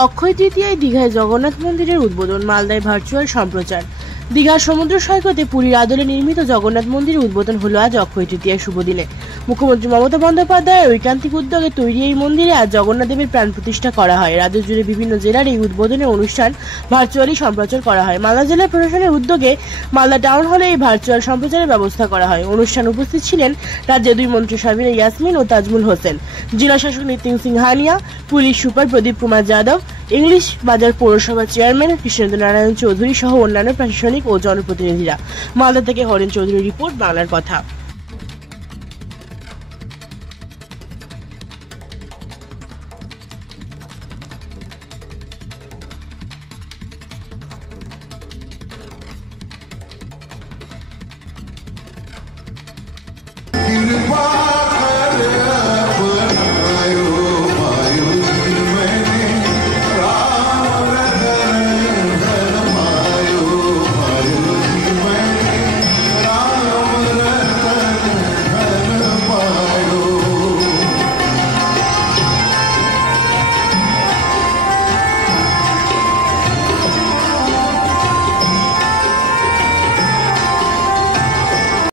অক্ষয় তৃতীয়ায় দীঘায় জগন্নাথ মন্দিরের উদ্বোধন, মালদায় ভার্চুয়াল সম্প্রচার। দীঘার সমুদ্র সৈকতে পুরীর আদলে নির্মিত জগন্নাথ মন্দিরের উদ্বোধন হলো আজ অক্ষয় তৃতীয়ার শুভ দিনে। মুখ্যমন্ত্রী মমতা বন্দ্যোপাধ্যায়ের ঐকান্তিক উদ্যোগে তৈরি এই মন্দিরে আজ জগন্নাথ দেবের প্রাণ প্রতিষ্ঠা করা হয়। রাজ্য জুড়ে বিভিন্ন জেলার এই উদ্বোধনের অনুষ্ঠান ভার্চুয়ালি সম্প্রচার করা হয়। মালদা জেলা প্রশাসনের উদ্যোগে মালদা টাউন হলে এই ভার্চুয়াল সম্প্রচারের ব্যবস্থা করা হয়। অনুষ্ঠানে উপস্থিত ছিলেন রাজ্যের দুই মন্ত্রী সাবিনা ইয়াসমিন ও তাজমুল হোসেন, জেলা শাসক নিতিন সিংহানিয়া, পুলিশ সুপার প্রদীপ কুমার যাদব, ইংলিশ বাজার পৌরসভা চেয়ারম্যান কৃষ্ণেন্দ্র নারায়ণ চৌধুরী সহ অন্যান্য প্রশাসনিক ও জনপ্রতিনিধিরা। মালদা থেকে হরেন চৌধুরীর রিপোর্ট, বাংলার কথা।